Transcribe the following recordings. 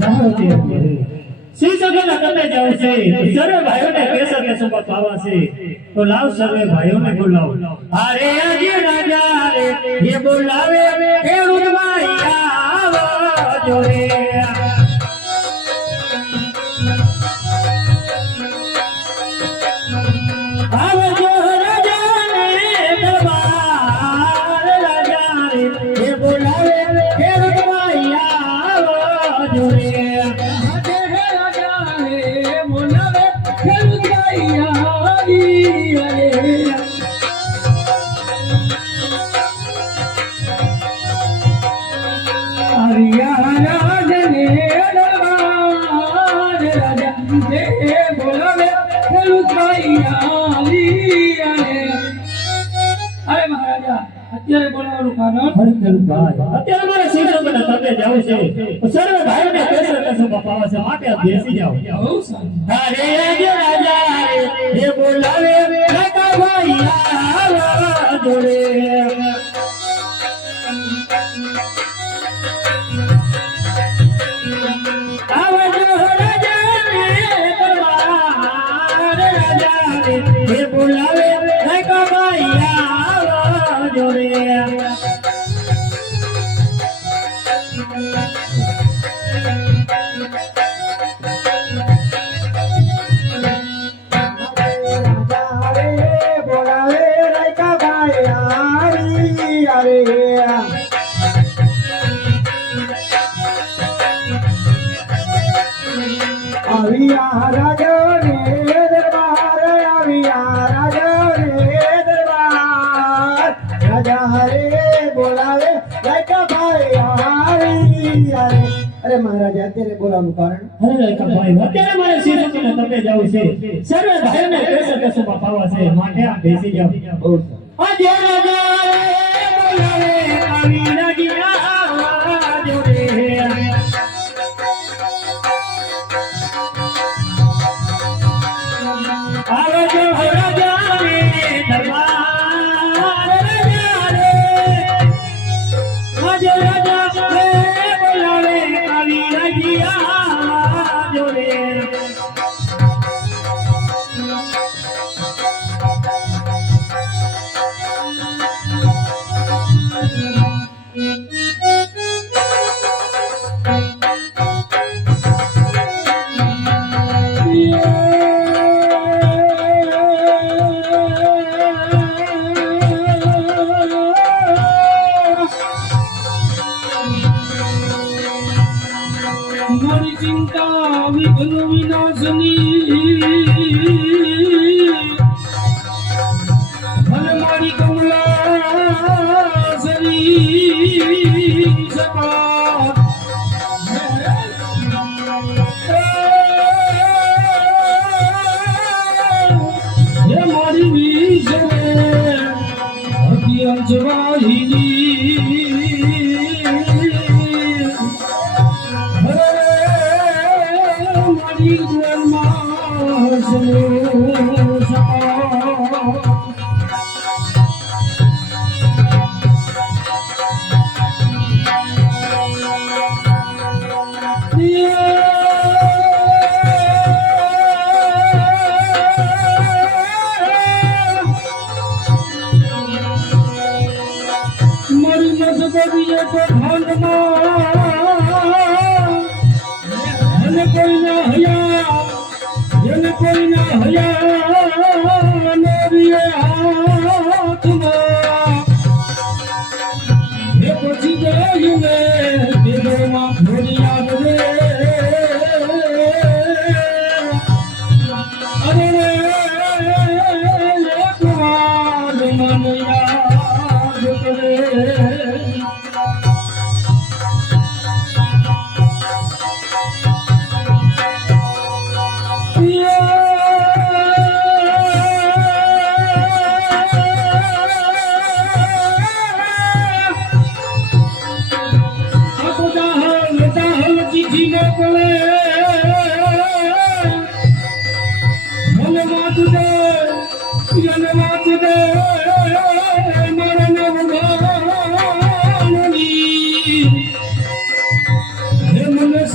શ્રી સગન તમે જાવ છે સર્વે ભાઈઓને કેસર કે સુબહ પાવા છે તો લાવ સર્વે ભાઈઓને બોલાવો અરે આજે રાજા રે એ બોલાવે ખેડૂત ભાઈ આવો જોરે આવજો રાજા ને દરબાર રાજા રે એ બોલાવે ખેડૂત ભાઈ આવો જોરે અત્યારે બોલાવવાનું કારણ અત્યારે મારે શિક્ષકોને તમે જાવ છે સર્વે ભાઈઓને કેસર કસું પાવા છે માટે બેસી જાઓ બહુ સારું અરે આજે રાજા રે એ બોલાવે કાકા ભાઈ આવા જોડે આવજો રાજા રે દરબાર રાજા રે એ બોલાવે કાકા ભાઈ આવા જોડે અરે મહારાજા અત્યારે બોલાવવાનું કારણ અરે ભાઈ અત્યારે મારે શિક્ષકોને તમે જાવ છે સર્વે ભાઈઓને કેસર કસું પાવા છે માટે આ બેસી જાઓ બહુ સારું આજે રાજા બોલાવે આવી રાજીયા જોડે આવજો રાજા રે દરબાર રાજા રે આજે રાજા રે બોલાવે આવી રાજીયા જોડે મારી ચિંતા વિઘ્ન વિનાશની અને મારી કમલા સરી સપા હે મારી વિષય હકી અંજવાહિની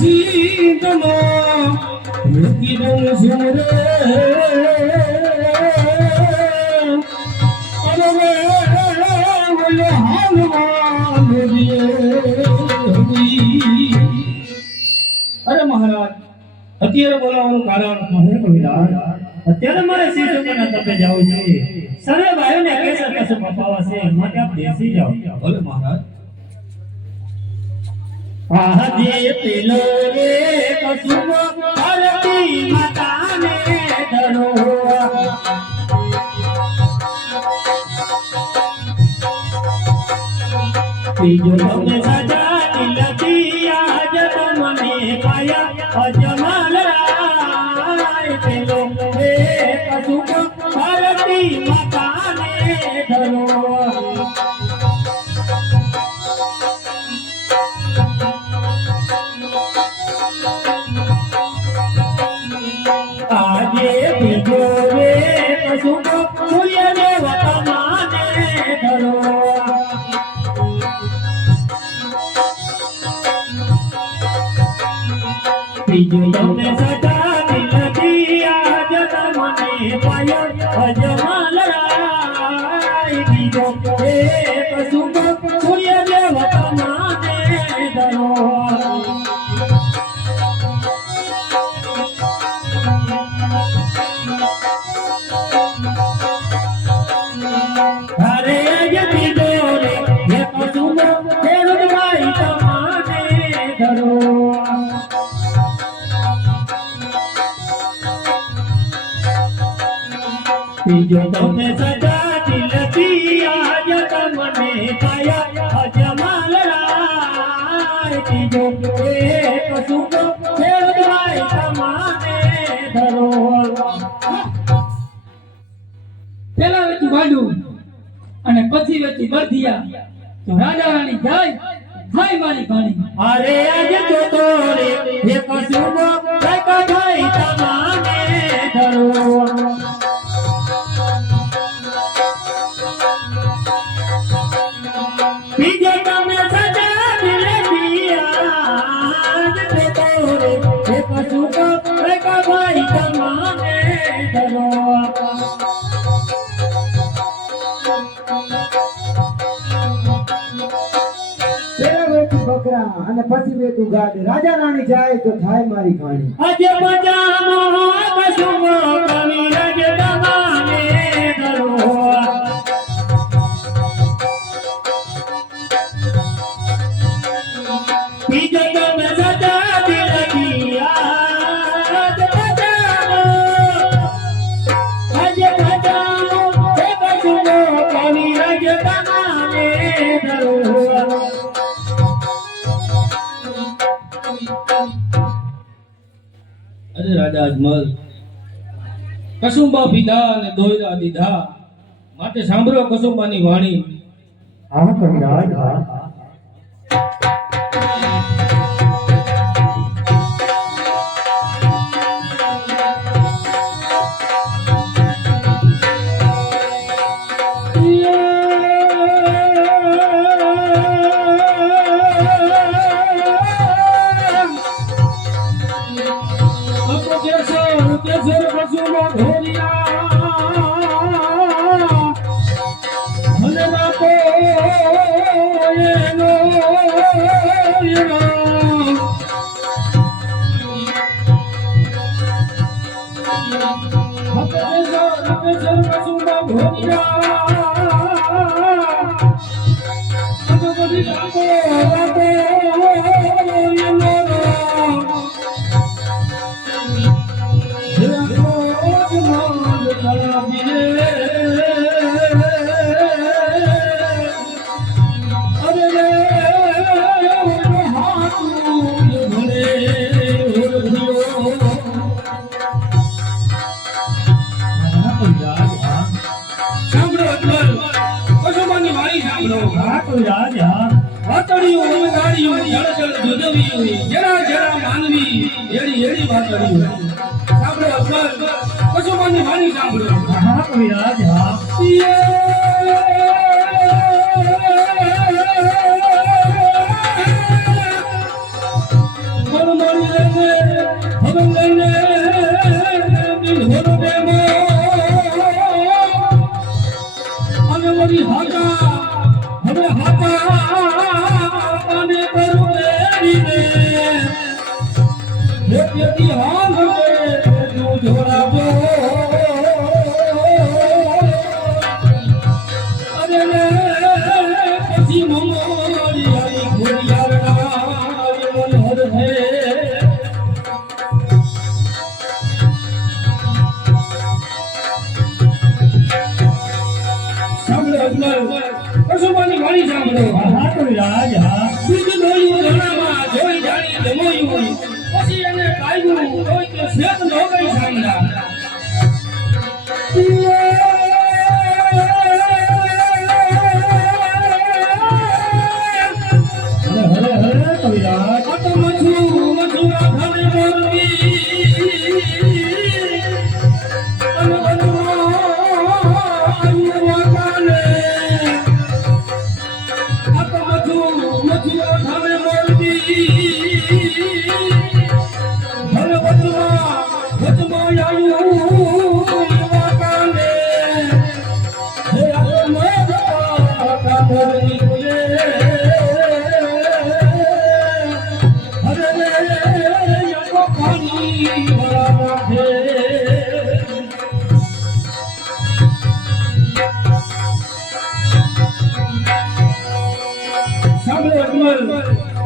સીતનો મૂકી દઉં છું રે અરે બોલે હાલમાં અરે મહારાજ અત્યારે બોલાવવાનું કારણ હે કવિરાજ, અત્યારે મારે શ્રી ચુંબકના તપે જવું છે. સર્વે ભાઈઓને કેસર કસુંબ અપાવા છે, માટે આપ બેસી જાઓ. ભલે મહારાજ આજે પેલો રે કસુંબ પાર્વતી માતાને ધરો. ત્રીજો તમને સજાની લખી આજ તમને પાયા અજમલ રાય. પેલો રે કસુંબ પાર્વતી માતાને ધરો. આજે બીજો રે કસુંબ સૂર્ય દેવતા માને ધરો. ત્રીજો તમને સજાની લખી આજ તમને પાયો અજમલ રાય. બીજો રે કસુંબ સૂર્ય દેવતા માને ધરો. અરે અજતી દોરે હે કસુંબ ખેડૂત ભાઈ તમાને ધરો. ત્રીજો તમને સજાતી લખી આજ તમને પાયા અજમલ રાય. ત્રીજો એ કસુંબ ખેડૂત ભાઈ તમાને ધરો. પેલા વેચું ગાડું અને પછી વેચી બળદિયા તો રાજા રાણી જાય થાય મારી ઘાણી. અરે આજ જોતો રે હે કસુંબ કાકા ભાઈ તમાને ધરો. બીજે તમે સજાવી લેતી આજ જોતો રે હે કસુંબ કાકા ભાઈ તમાને ધરો. પેલા વેચું બકરા અને પછી વેચું ગાડ રાજા રાણી જાય તો થાય મારી ઘાણી આજે બજાનો કસુંબ કવિ રજ તમાને ધરો. બીજો તમે સજાવી લખી આજ બજાનો. આજે બજાનો હે કસુંબ કવિ રજ તમાને ધરો. અરે રાજા અજમલ કસુંબા પીધા અને દોયરા દીધા માટે સાંભળો કસુંબાની વાણી. હા કવિરાજ, હા. કેસર કસુંબા ધોરિયા મને બાપો એનો કેસર કસુંબા સાંભળો અજમલ કસુંબાની વાણી સાંભળો. હા કવિરાજ, હા. વાતડિયું વગાડ્યું જળ જળ જોજવ્યું જરા જરા માનવી એડી એડી વાતડિયું. સાંભળો અજમલ કસુંબાની વાણી સાંભળો. હા કવિરાજ, હા. મરમરી કસુમાની વાણી સાંભળો. હા કવિરાજ હા દૂધ દોયું ધોળામાં જોઈ જાણી જમોયું પછી એને કાઢ્યું કોઈ કે શેત નો ગઈ સાંભળા. હરે હરે હરે કવિરાજ આ તો મથુરા ઘરે મોરબી અને બધું વાકાને. આ તો મથુરા ઘરે મોરબી ઘરે વચમાં આવ્યું વાકાને. હે આ તો મોરબા કાંઠાની બોલે. અરે રે યકો પાણી વાળા છે. સાંભળો અજમલ,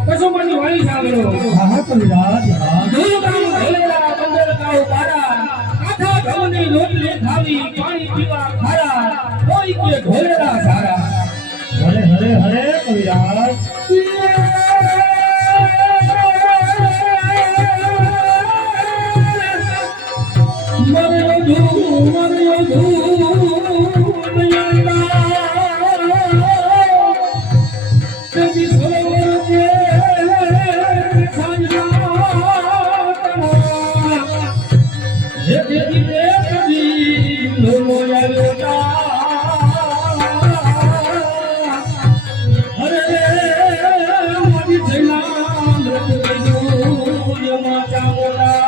કસુમાની વાણી સાંભળો. હા કવિરાજ હા ધૂળગામ ઢોલેલા બંદરગાંવ પારા, કાંઠા ઘઉંની રોટલી ખાવી, પાણી પીવા ખારા, કોઈ કે ઢોલેલા સારા. હરે હરે હરે કવિરાજ મર્યો ધૂળ નયનલા, તેની સરોવર કે સાંજના તણા. હે દેવી દેવી લોલો આવ્યો તા. અરે રે મારી જૈના મૃત ગયું યમા ચામોલા.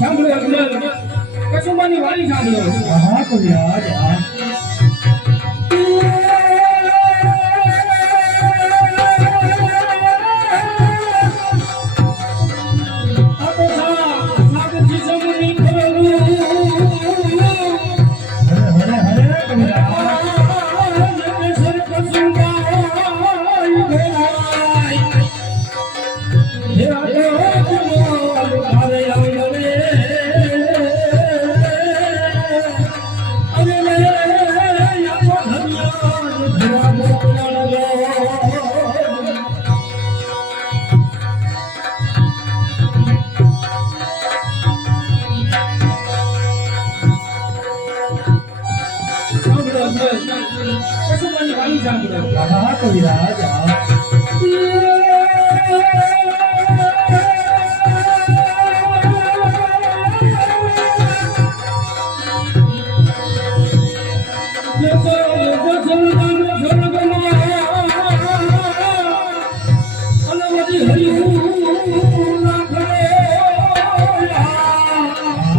સાંભળો અજમલ, કસુમાની વાણી સાંભળો. હા કવિરાજ હા આ તો સાગરથી સમુની ખોલું. હરે હરે હરે કવિરાજ નગેશ્વર કસુંબાઈ ભેલાઈ. હે આ તો અજમલ ઘરે આવ્યો રે. અરે રે યકો ધન્યા ધરા મોકલાણો. સાંભળો અજમલ, કસુમાની વાણી સાંભળો. હા કવિરાજ હા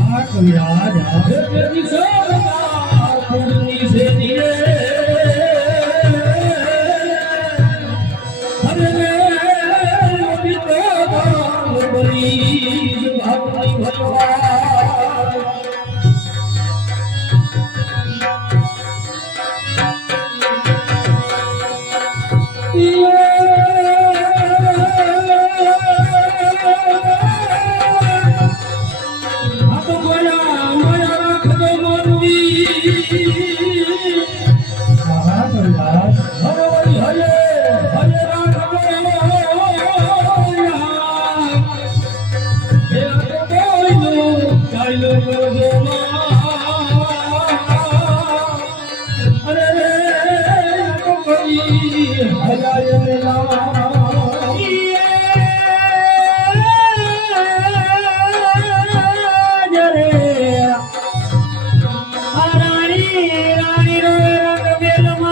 હા કવિરાજ હા હા કવિરાજ રાણી રાણી રો રંગ બેલમાં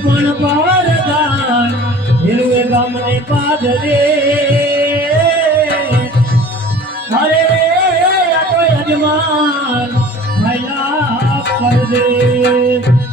પણ પારદાન હિરવે ગામને પાદરે અરે આ તો યજમાન ભલા પર દે